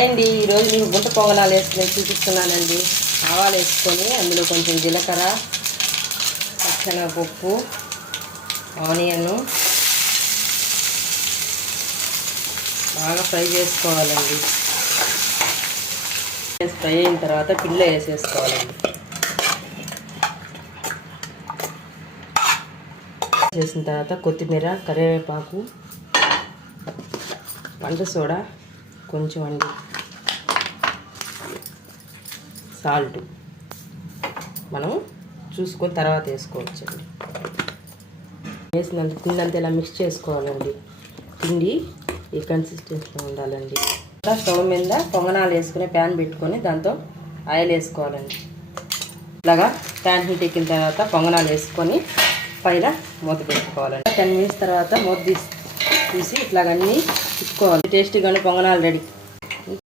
అండి ఈరోజు మీకు గుంట పొంగనాలు వేసుకుని చూపిస్తున్నానండి. ఆవాలు వేసుకొని అందులో కొంచెం జీలకర్ర, పచ్చనపప్పు, ఆనియన్ బాగా ఫ్రై చేసుకోవాలండి. ఫ్రై అయిన తర్వాత పిల్ల వేసేసుకోవాలండి. చేసిన తర్వాత కొత్తిమీర, కరివేపాకు, వంట సోడా కొంచెం అండి, సాల్ట్ మనం చూసుకొని తర్వాత వేసుకోవచ్చండి. వేసినంత పిండి ఇలా మిక్స్ చేసుకోవాలండి. పిండి ఈ కన్సిస్టెన్సీలో ఉండాలండి. స్టవ్ మీద పొంగనాలు వేసుకుని ప్యాన్ పెట్టుకొని దాంతో ఆయిల్ వేసుకోవాలండి. ఇలాగా ప్యాన్ హీట్ ఎక్కిన తర్వాత పొంగనాలు వేసుకొని పైన మూత పెట్టుకోవాలండి. 10 మినిట్స్ తర్వాత మూత తీసి ఇట్లాగన్నీ తిప్పుకోవాలి. టేస్టీగానే పొంగనాలు రెడీ.